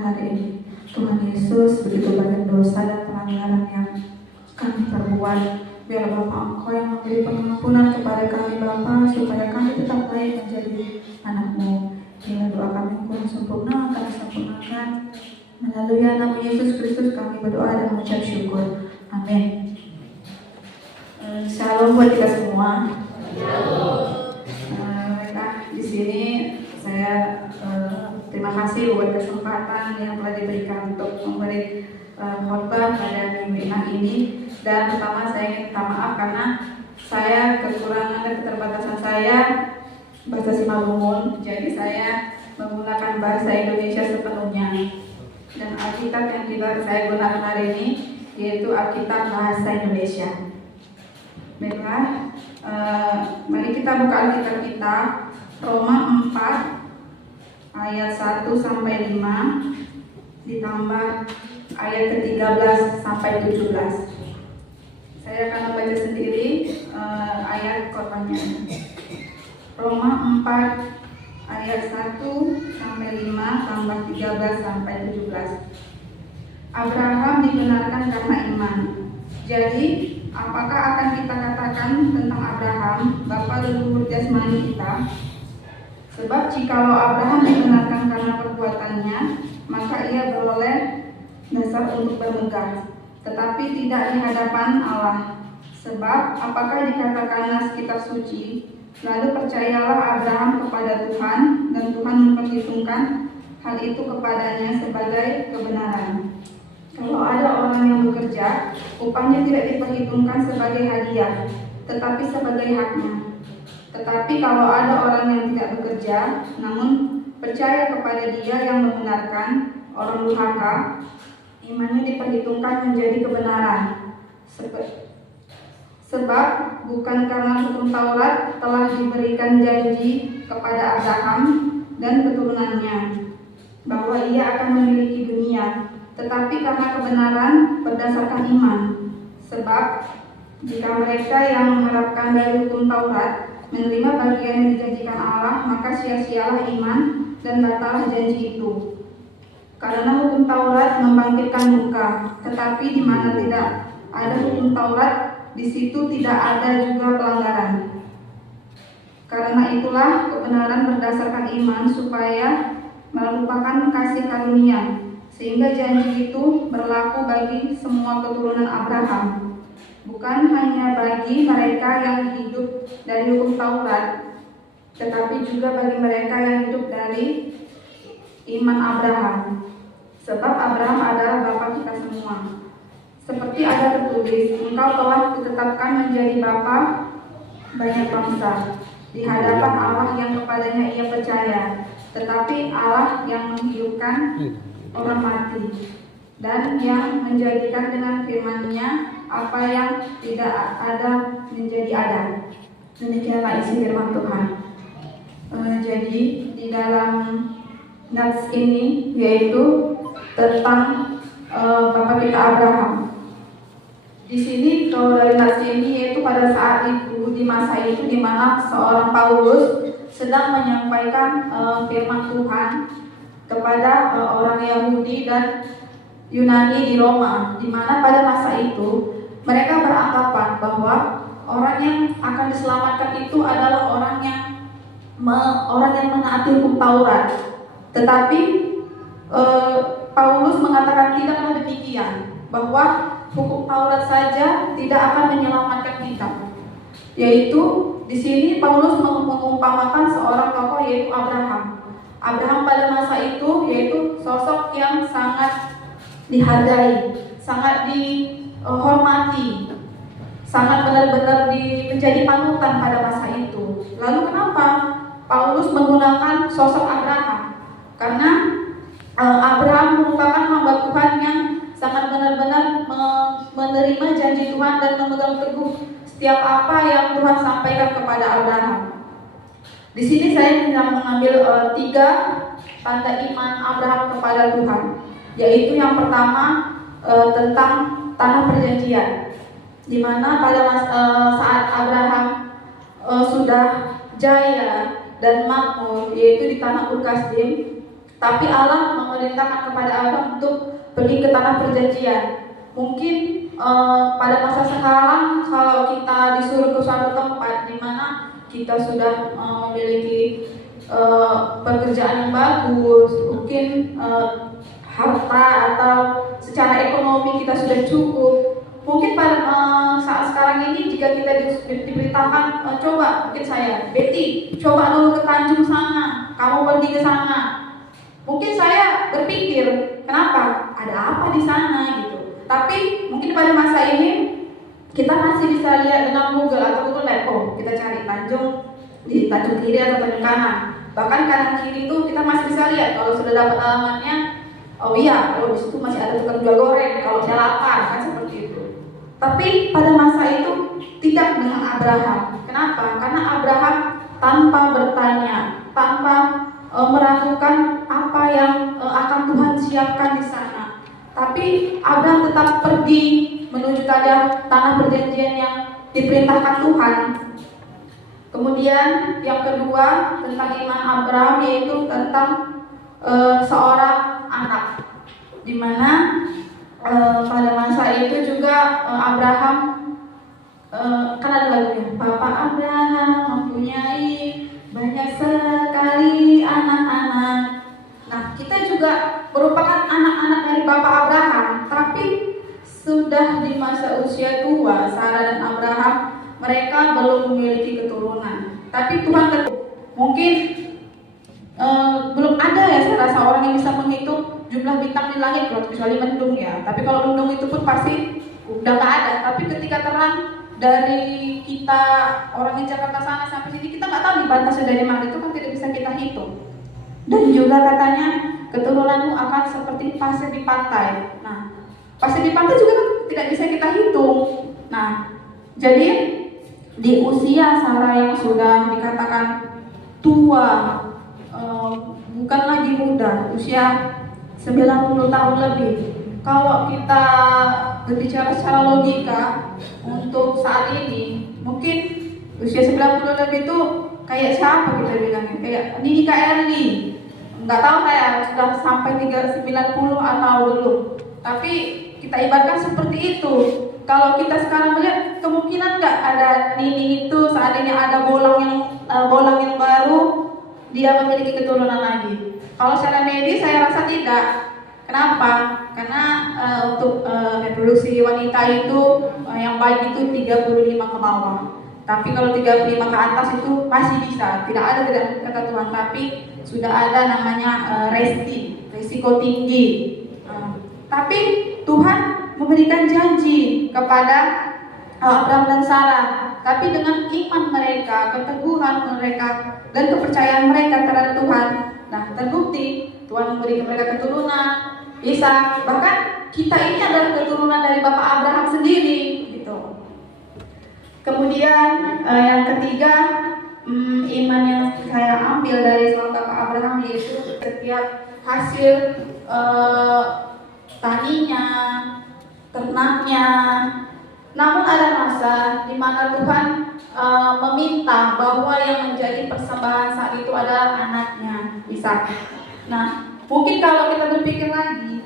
hari ini. Tuhan Yesus, begitu banyak dosa dan pelanggaran yang kami perbuat. Biar Bapa Engkau yang memberi pengampunan kepada kami Bapa, supaya kami tetap layak menjadi anak-Mu. Bila doa kami kurang sempurna, kami sempurnakan. Melalui nama Yesus Kristus kami berdoa dan mengucap syukur. Amin. Shalom buat kita semua. Di sini saya terima kasih buat kesempatan yang telah diberikan untuk memberi khotbah pada minggu ini. Dan pertama saya ingin minta maaf karena saya kekurangan dan keterbatasan saya bahasa Simalungun. Jadi saya menggunakan bahasa Indonesia sepenuhnya. Dan Alkitab yang saya gunakan hari ini yaitu Alkitab bahasa Indonesia. Baiklah, mari kita buka Alkitab kita, Roma 4 ayat 1 sampai 5 ditambah ayat ke-13 sampai 17. Saya akan membaca sendiri ayat khotbahnya. Roma 4 ayat 1 sampai 5 tambah 13 sampai 17. Abraham dibenarkan karena iman. Jadi, apakah akan kita katakan tentang Abraham, bapa leluhur jasmani kita? Sebab jikalau Abraham dibenarkan karena perbuatannya, maka ia beroleh dasar untuk bermegah, tetapi tidak di hadapan Allah. Sebab apakah dikatakan kitab suci, lalu percayalah Abraham kepada Tuhan, dan Tuhan memperhitungkan hal itu kepadanya sebagai kebenaran. Kalau ada orang yang bekerja, upahnya tidak diperhitungkan sebagai hadiah, tetapi sebagai haknya. Tetapi kalau ada orang yang tidak bekerja, namun percaya kepada Dia yang membenarkan orang durhaka, imannya diperhitungkan menjadi kebenaran. Sebab bukan karena hukum Taurat telah diberikan janji kepada Abraham dan keturunannya bahwa ia akan memiliki dunia, tetapi karena kebenaran berdasarkan iman. Sebab jika mereka yang mengharapkan dari hukum Taurat menerima bagian yang dijanjikan Allah, maka sia-sialah iman dan batallah janji itu. Karena hukum Taurat membangkitkan muka, tetapi di mana tidak ada hukum Taurat, di situ tidak ada juga pelanggaran. Karena itulah kebenaran berdasarkan iman supaya melupakan kasih karunia, sehingga janji itu berlaku bagi semua keturunan Abraham, bukan hanya bagi mereka yang hidup dari hukum Taurat, tetapi juga bagi mereka yang hidup dari iman Abraham. Sebab Abraham adalah bapa kita semua. Seperti ada tertulis, engkau telah ditetapkan menjadi bapa banyak bangsa di hadapan Allah yang kepadanya ia percaya, tetapi Allah yang menghidupkan orang mati dan yang menjadikan dengan firman-Nya apa yang tidak ada menjadi ada. Demikianlah isi firman Tuhan. Jadi di dalam nats ini yaitu tentang Bapak kita Abraham. Di sini kalau dari nats ini yaitu pada saat itu di masa itu di mana seorang Paulus sedang menyampaikan firman Tuhan kepada orang Yahudi dan Yunani di Roma, di mana pada masa itu mereka beranggapan bahwa orang yang akan diselamatkan itu adalah orang yang menaati hukum Taurat. Tetapi Paulus mengatakan tidaklah demikian, bahwa hukum Taurat saja tidak akan menyelamatkan kita. Yaitu di sini Paulus mengumpamakan seorang tokoh yaitu Abraham. Abraham pada masa itu yaitu sosok yang sangat dihargai, sangat dihormati, sangat benar-benar menjadi panutan pada masa itu. Lalu kenapa Paulus menggunakan sosok Abraham? Karena Abraham merupakan hamba Tuhan yang sangat benar-benar menerima janji Tuhan dan memegang teguh setiap apa yang Tuhan sampaikan kepada Abraham. Di sini saya sedang mengambil 3 tanda iman Abraham kepada Tuhan, yaitu yang pertama tentang tanah perjanjian, di mana pada saat Abraham sudah jaya dan makmur, yaitu di tanah Ur Kasdim, tapi Allah memerintahkan kepada Abraham untuk pergi ke tanah perjanjian. Mungkin pada masa sekarang kalau kita disuruh ke suatu tempat di mana kita sudah memiliki pekerjaan yang bagus, mungkin harta atau secara ekonomi kita sudah cukup. Mungkin pada saat sekarang ini jika kita diberitakan coba, mungkin saya, Betty, coba dulu ke Tanjung sana, kamu pergi ke sana. Mungkin saya berpikir, kenapa? Ada apa di sana gitu. Tapi mungkin pada masa ini kita masih bisa lihat dengan Google atau Google Map, kita cari Tanjung di Tanjung kiri atau Tanjung kanan. Bahkan kanan kiri itu kita masih bisa lihat kalau sudah dapat alamatnya. Oh iya, kalau di situ masih ada tukang jual goreng kalau saya lapar, kan seperti itu. Tapi pada masa itu tidak dengan Abraham. Kenapa? Karena Abraham tanpa bertanya, tanpa meragukan apa yang akan Tuhan siapkan di sana. Tapi Abraham tetap pergi menuju tanah perjanjian yang diperintahkan Tuhan. Kemudian yang kedua tentang iman Abraham yaitu tentang seorang anak, di mana pada masa itu juga Abraham kan ada lagunya, Bapak Abraham mempunyai banyak sekali anak-anak. Nah, kita juga merupakan anak-anak dari Bapak Abraham, tapi sudah di masa usia tua, Sarah dan Abraham mereka belum memiliki keturunan. Tapi Tuhan mungkin belum ada ya saya rasa orang yang bisa menghitung jumlah bintang di langit kecuali mendung ya. Tapi kalau mendung itu pun pasti udah nggak ada. Tapi ketika terang dari kita orang di Jakarta sana sampai sini kita nggak tahu di batasnya dari mana, itu kan tidak bisa kita hitung. Dan juga katanya keturunanmu akan seperti pasir di pantai. Nah, pasir di pantai juga kan tidak bisa kita hitung. Nah, jadi di usia Sarah yang sudah dikatakan tua, bukan lagi muda, usia 90 tahun lebih. Kalau kita berbicara secara logika untuk saat ini, mungkin usia 90 lebih itu kayak siapa kita bilangnya? Kayak Nini Erli. Nggak tahu saya sudah sampai 90 atau belum. Tapi kita ibaratkan seperti itu. Kalau kita sekarang melihat kemungkinan nggak ada Nini itu seandainya ada bolang yang baru dia memiliki keturunan lagi. Kalau secara medis saya rasa tidak. Kenapa? Karena untuk reproduksi wanita itu yang baik itu 35 ke bawah. Tapi kalau 35 ke atas itu masih bisa. Tidak ada kata Tuhan, tapi sudah ada namanya resiko tinggi. Tapi Tuhan memberikan janji kepada Abraham dan Sarah. Tapi dengan iman mereka, keteguhan mereka, dan kepercayaan mereka terhadap Tuhan, nah terbukti Tuhan memberi mereka keturunan, bisa. Bahkan kita ini adalah keturunan dari Bapak Abraham sendiri, gitu. Kemudian yang ketiga, iman yang saya ambil dari seorang Bapak Abraham yaitu setiap hasil taninya, ternaknya. Namun ada masa di mana Tuhan meminta bahwa yang menjadi persembahan saat itu adalah anaknya, Ishak. Nah, mungkin kalau kita berpikir lagi,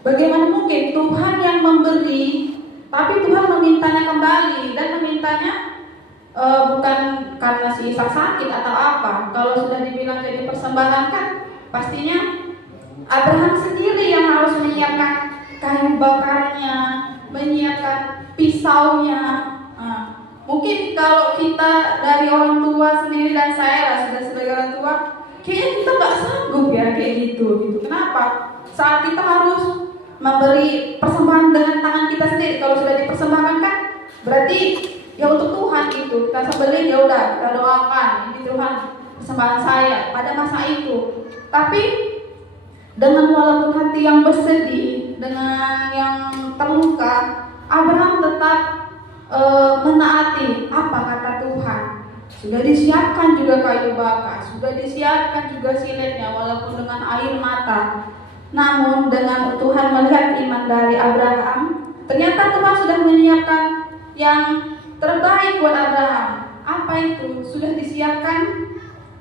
bagaimana mungkin Tuhan yang memberi, tapi Tuhan memintanya kembali dan memintanya bukan karena si Ishak sakit atau apa. Kalau sudah dibilang jadi persembahan kan, pastinya Abraham sendiri yang harus menyiapkan kayu bakarnya, menyiapkan pisaunya. Mungkin kalau kita dari orang tua sendiri dan saya sudah sebagai orang tua, kayaknya kita nggak sanggup ya kayak gitu. Kenapa? Saat kita harus memberi persembahan dengan tangan kita sendiri, kalau sudah dipersembahkan kan, berarti ya untuk Tuhan itu kita sembelih, ya udah kita doakan ini Tuhan persembahan saya pada masa itu. Tapi dengan walaupun hati yang bersedih, dengan yang terluka, Abraham tetap menaati apa kata Tuhan. Sudah disiapkan juga kayu bakar, sudah disiapkan juga silitnya walaupun dengan air mata. Namun dengan Tuhan melihat iman dari Abraham, ternyata Tuhan sudah menyiapkan yang terbaik buat Abraham. Apa itu? Sudah disiapkan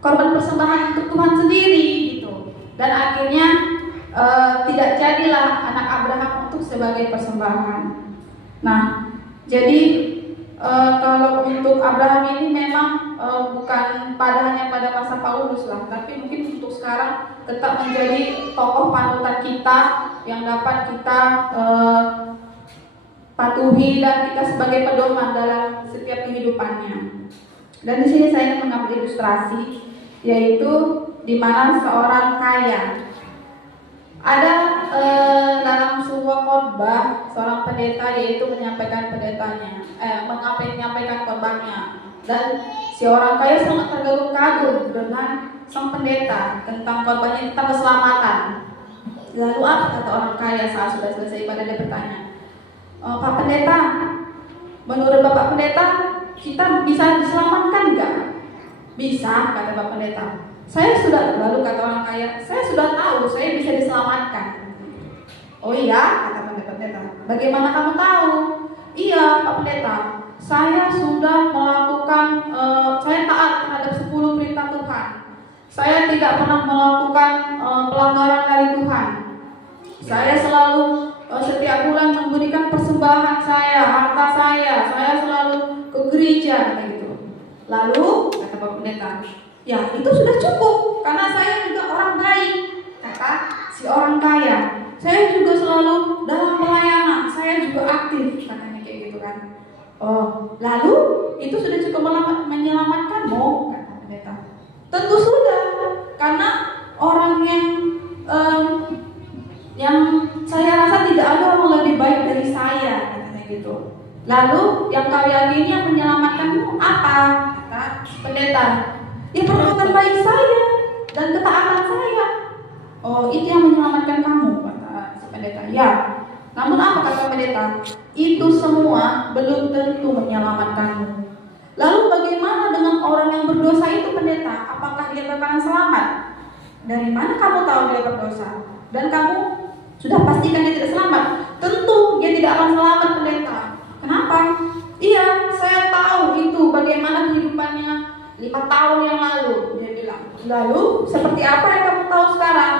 korban persembahan untuk Tuhan sendiri gitu. Dan akhirnya tidak jadilah anak Abraham untuk sebagai persembahan. Nah, jadi kalau untuk Abraham ini memang bukan hanya pada masa Paulus lah, tapi mungkin untuk sekarang tetap menjadi tokoh panutan kita yang dapat kita patuhi dan kita sebagai pedoman dalam setiap kehidupannya. Dan di sini saya ingin mengambil ilustrasi, yaitu di mana seorang kaya. Ada dalam sebuah khotbah seorang pendeta, yaitu menyampaikan khotbahnya, dan si orang kaya sangat terkagum-kagum dengan sang pendeta tentang khotbahnya tentang keselamatan. Lalu apa kata orang kaya saat sudah selesai ibadah? Dia bertanya, Pak Pendeta, menurut Bapak Pendeta kita bisa diselamatkan enggak? Bisa, kata Bapak Pendeta. Lalu kata orang kaya, saya sudah tahu saya bisa diselamatkan. Oh iya, kata pendeta. Bagaimana kamu tahu? Iya, Pak Pendeta, saya sudah melakukan, saya taat terhadap 10 perintah Tuhan. Saya tidak pernah melakukan pelanggaran dari Tuhan. Saya selalu setiap bulan memberikan persembahan saya, harta saya selalu ke gereja, gitu. Lalu kata Bapak Pendeta, ya itu sudah cukup, karena saya juga orang baik, kata si orang kaya. Saya juga selalu dalam pelayanan, saya juga aktif, katanya kayak gitu kan. Oh, lalu itu sudah cukup menyelamatkanmu, kata pendeta. Tentu sudah, karena orang yang saya rasa tidak ada orang lebih baik dari saya, katanya gitu. Lalu yang kau yakini yang menyelamatkanmu apa? Kata pendeta. Ya perbuatan baik saya dan ketaatan saya. Oh, itu yang menyelamatkan kamu, kata si pendeta. Ya. Namun apa kata pendeta? Itu semua belum tentu menyelamatkanmu. Lalu bagaimana dengan orang yang berdosa itu, pendeta? Apakah dia bakalan selamat? Dari mana kamu tahu dia berdosa? Dan kamu sudah pastikan dia tidak selamat? Tentu dia tidak akan selamat, pendeta. Kenapa? Iya, saya tahu itu bagaimana kehidupannya 5 tahun yang lalu, dia bilang. Lalu seperti apa yang kamu tahu sekarang?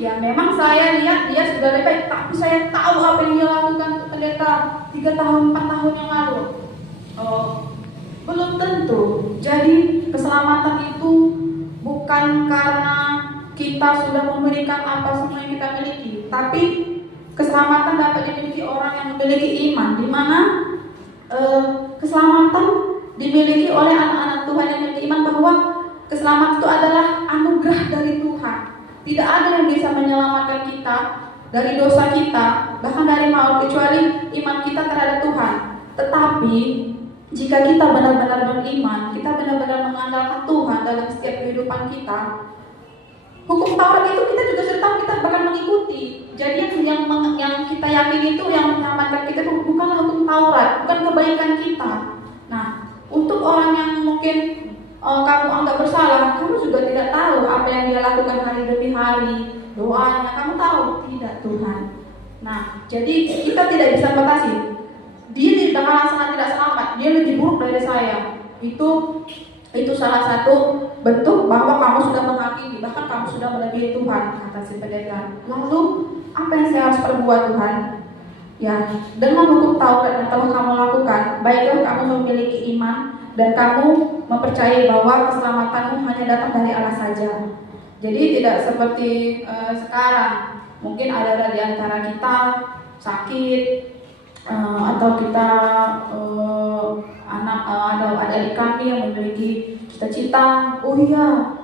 Ya memang saya lihat dia sudah lebih baik, tapi saya tahu apa yang dia lakukan, pendeta, 3 tahun, 4 tahun yang lalu. Oh, belum tentu. Jadi keselamatan itu bukan karena kita sudah memberikan apa semua yang kita miliki, tapi keselamatan dapat dimiliki orang yang memiliki iman, di mana keselamatan dimiliki oleh anak-anak Tuhan yang memiliki iman bahwa keselamatan itu adalah anugerah dari Tuhan. Tidak ada yang bisa menyelamatkan kita dari dosa kita, bahkan dari maut, kecuali iman kita terhadap Tuhan. Tetapi jika kita benar-benar beriman, kita benar-benar mengandalkan Tuhan dalam setiap kehidupan kita, hukum Taurat itu kita juga sudah tahu kita bakal mengikuti. Jadi yang kita yakini itu yang menyelamatkan kita itu bukanlah hukum Taurat, bukan kebaikan kita. Nah, untuk orang yang mungkin kamu anggap bersalah, kamu juga tidak tahu apa yang dia lakukan hari demi hari, doanya, kamu tahu tidak, Tuhan. Nah, jadi kita tidak bisa batasi. Dia bakalan sangat tidak selamat, dia lebih buruk dari saya. Itu salah satu bentuk bahwa kamu sudah menghakimi, bahkan kamu sudah melebihi Tuhan, kata si pendeta. Lalu apa yang saya harus perbuat, Tuhan? Ya, dengan hukum Taurat yang telah kamu lakukan, baiklah kamu memiliki iman dan kamu mempercayai bahwa keselamatanmu hanya datang dari Allah saja. Jadi tidak seperti sekarang, mungkin ada di antara kita sakit, atau kita ada adik kami yang memiliki cita-cita, oh iya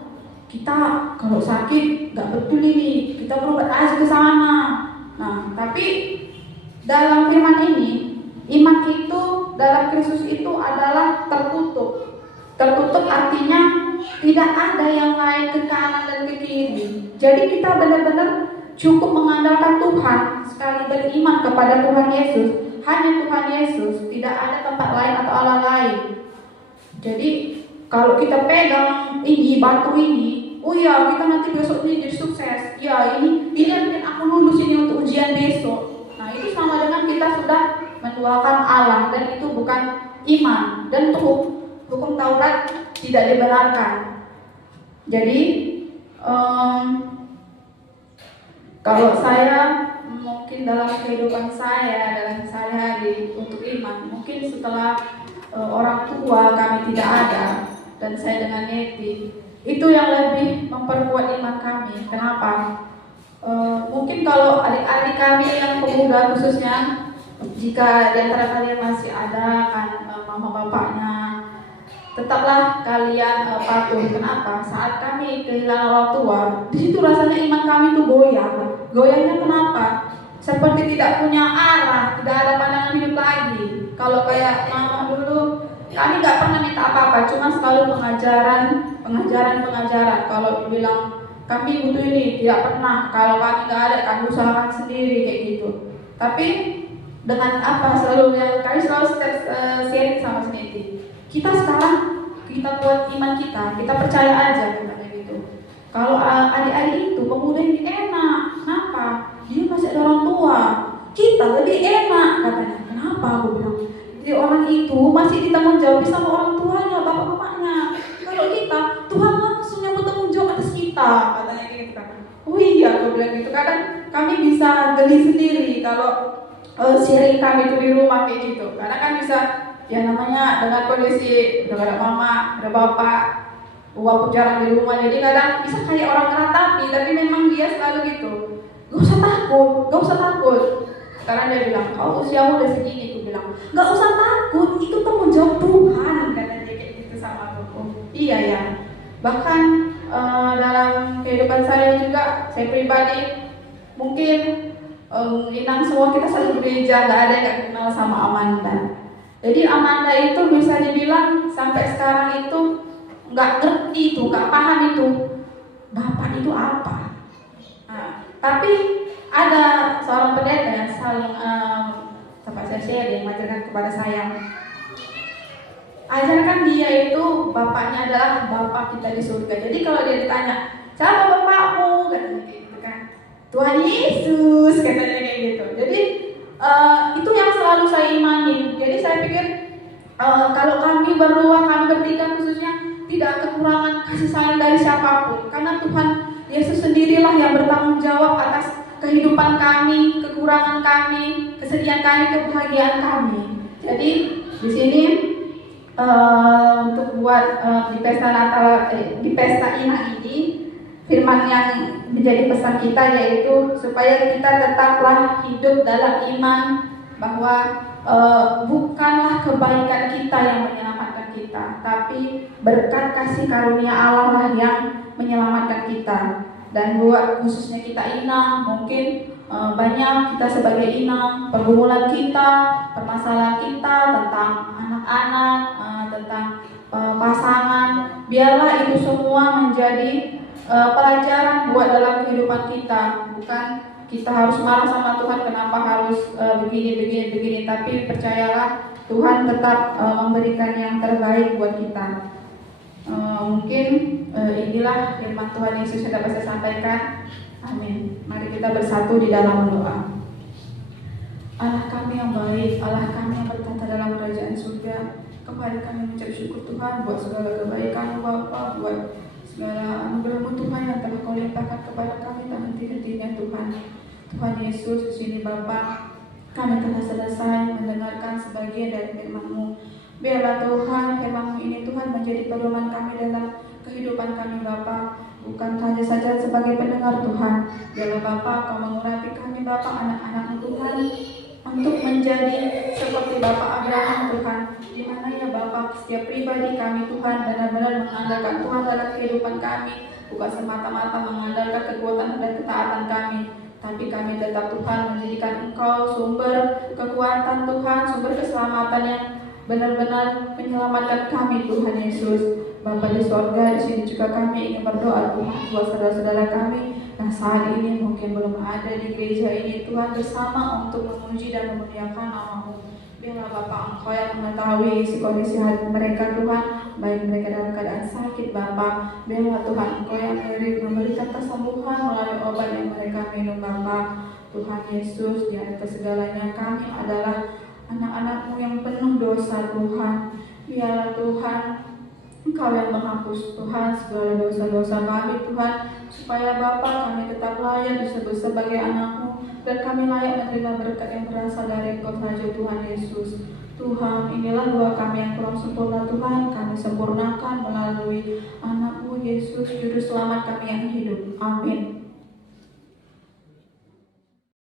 kita kalau sakit nggak betul ini, kita berobat aja ke sana. Nah, tapi dalam firman ini, iman itu dalam Kristus itu adalah tertutup. Tertutup artinya tidak ada yang lain ke kanan dan ke kiri. Jadi kita benar-benar cukup mengandalkan Tuhan, sekali beriman kepada Tuhan Yesus. Hanya Tuhan Yesus, tidak ada tempat lain atau Allah lain. Jadi kalau kita pegang ini, batu ini, oh ya kita nanti besok ini jadi sukses. Ya ini yang bikin aku lulus ini untuk ujian besok. Nah itu sama dengan kita sudah menduakan Allah, dan itu bukan iman, dan hukum Taurat tidak dibenarkan. Jadi Kalau saya mungkin dalam kehidupan saya, dalam sehari-hari untuk iman, mungkin setelah orang tua kami tidak ada dan saya dengan Neti, itu yang lebih memperkuat iman kami. Kenapa? Mungkin kalau adik-adik kami yang pemuda khususnya, jika di antara kalian masih ada kan mama bapaknya, tetaplah kalian patuh. Kenapa? Saat kami kehilangan orang tua, di situ rasanya iman kami tuh goyah. Goyahnya kenapa? Seperti tidak punya arah, tidak ada pandangan hidup lagi. Kalau kayak mama dulu, kami nggak pernah minta apa-apa, cuma selalu pengajaran. Kalau bilang kami butuh ini, tidak pernah. Kalau kami nggak ada, kami usahakan sendiri kayak gitu. Tapi dengan apa? Kami selalu sharing sama Sniti. Kita sekarang kita buat iman kita percaya aja katanya gitu. Kalau adik-adik itu pemuda ini enak, kenapa? Dia masih ada orang tua. Kita lebih enak katanya. Kenapa? Aku bilang. Jadi orang itu masih ditanggung jawab sama orang tuanya, bapak bapaknya. Kalau kita, Tuhan langsung yang bertanggung jawab atas kita katanya gitu kan. Oh iya, aku bilang gitu. Kadang kami bisa geli sendiri kalau sharing kami itu di rumah kayak gitu. Karena kan bisa ya namanya dengan kondisi udah ada mama, ada bapak, uang jarang di rumah, jadi kadang bisa kayak orang ngeratapi, tapi memang dia selalu gitu. Gak usah takut. Sekarang dia bilang, kau usiamu udah segini, aku bilang, gak usah takut, itu tanggung jawab Tuhan, kata dia kayak gitu sama aku. Iya ya. Bahkan dalam kehidupan saya juga, saya pribadi mungkin Inang semua kita satu gereja, gak ada yang gak kenal sama Amanda. Jadi Amanda itu bisa dibilang sampai sekarang itu nggak ngerti itu, nggak paham itu Bapak itu apa. Nah, tapi ada seorang pendeta yang saling tempat saya share yang mengajarkan kepada saya. Ajarkan dia itu bapaknya adalah Bapak kita di surga. Jadi kalau dia ditanya, siapa bapakmu? Katanya gitu kan. Tuhan Yesus, katanya kayak gitu. Jadi itu yang selalu saya imani. Jadi saya pikir kalau kami berdua, kami bertiga khususnya tidak kekurangan kasih sayang dari siapapun, karena Tuhan Yesus sendirilah yang bertanggung jawab atas kehidupan kami, kekurangan kami, kesedihan kami, kebahagiaan kami. Jadi di sini untuk buat di pesta Natal, di pesta Inang ini, firman yang menjadi pesan kita yaitu supaya kita tetaplah hidup dalam iman bahwa bukanlah kebaikan kita yang menyelamatkan kita, tapi berkat kasih karunia Allah lah yang menyelamatkan kita. Dan buat khususnya kita Inang, mungkin banyak kita sebagai Inang, pergumulan kita, permasalahan kita tentang anak-anak, tentang pasangan, biarlah itu semua menjadi pelajaran buat dalam kehidupan kita. Bukan kita harus marah sama Tuhan kenapa harus begini, tapi percayalah Tuhan tetap memberikan yang terbaik buat kita. Mungkin inilah firman Tuhan Yesus yang dapat saya sampaikan. Amin. Mari kita bersatu di dalam doa. Allah kami yang baik, Allah kami yang bertata dalam kerajaan surga, kepada kami mengucap syukur Tuhan buat segala kebaikan Bapa, buat segala anugerah-Mu Tuhan yang telah Kau limpahkan kepada kami tak henti-hentinya Tuhan. Tuhan Yesus, di sini Bapa, kami telah selesai mendengarkan sebagian dari firman-Mu. Biarlah Tuhan firman-Mu ini Tuhan menjadi pedoman kami dalam kehidupan kami Bapa, bukan hanya saja sebagai pendengar Tuhan. Biarlah Bapa Kau mengurapi kami Bapa, anak-anak-Mu Tuhan, untuk menjadi seperti Bapak Abraham Tuhan, di mana ya Bapak setiap pribadi kami Tuhan benar-benar mengandalkan Tuhan dalam kehidupan kami, bukan semata-mata mengandalkan kekuatan dan ketaatan kami, tapi kami tetap Tuhan menjadikan Engkau sumber kekuatan Tuhan, sumber keselamatan yang benar-benar menyelamatkan kami Tuhan Yesus. Bapa di sorga, di sini juga kami ingin berdoa Tuhan buat saudara-saudara kami yang saat ini mungkin belum ada di gereja ini Tuhan, bersama untuk memuji dan memuliakan nama-Mu. Biarlah Bapa Engkau yang mengetahui isi kondisi hati mereka Tuhan, baik mereka dalam keadaan sakit Bapa. Biarlah Tuhan Engkau yang memberikan kesembuhan melalui obat yang mereka minum Bapa. Tuhan Yesus, di atas segalanya kami adalah anak-anak-Mu yang penuh dosa Tuhan. Biarlah Tuhan Engkau yang menghapus Tuhan segala dosa-dosa kami Tuhan, supaya Bapa kami tetap layak disebut sebagai anak-Mu, dan kami layak menerima berkat yang berasal dari Engkau saja Tuhan Yesus. Tuhan, inilah doa kami yang kurang sempurna Tuhan, kami sempurnakan melalui anak-Mu Yesus, Juru Selamat kami yang hidup. Amin.